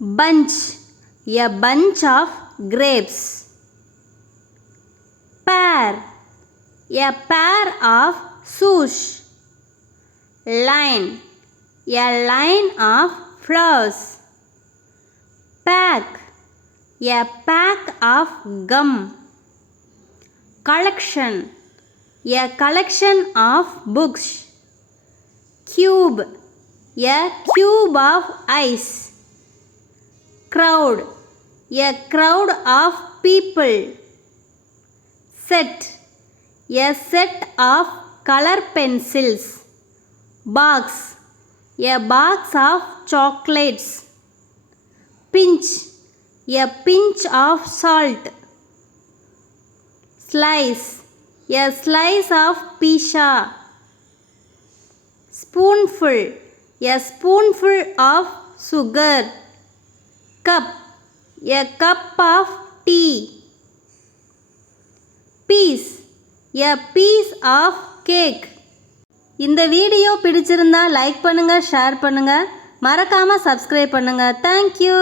bunch, a bunch of grapes. Pair, a pair of shoes. Line, a line of flowers. Pack, a pack of gum. Collection, a collection of books. Cube, a cube of ice. Crowd, a crowd of people. Set, a set of color pencils. Box, a box of chocolates. Pinch, a pinch of salt. Slice, a slice of pizza. Spoonful, a spoonful of sugar. Cup, a cup of tea. Piece, a piece of cake. இந்த video பிடிச்சிருந்தா like பண்ணுங்க, share பண்ணுங்க, மறக்காம subscribe பண்ணுங்க. Thank you.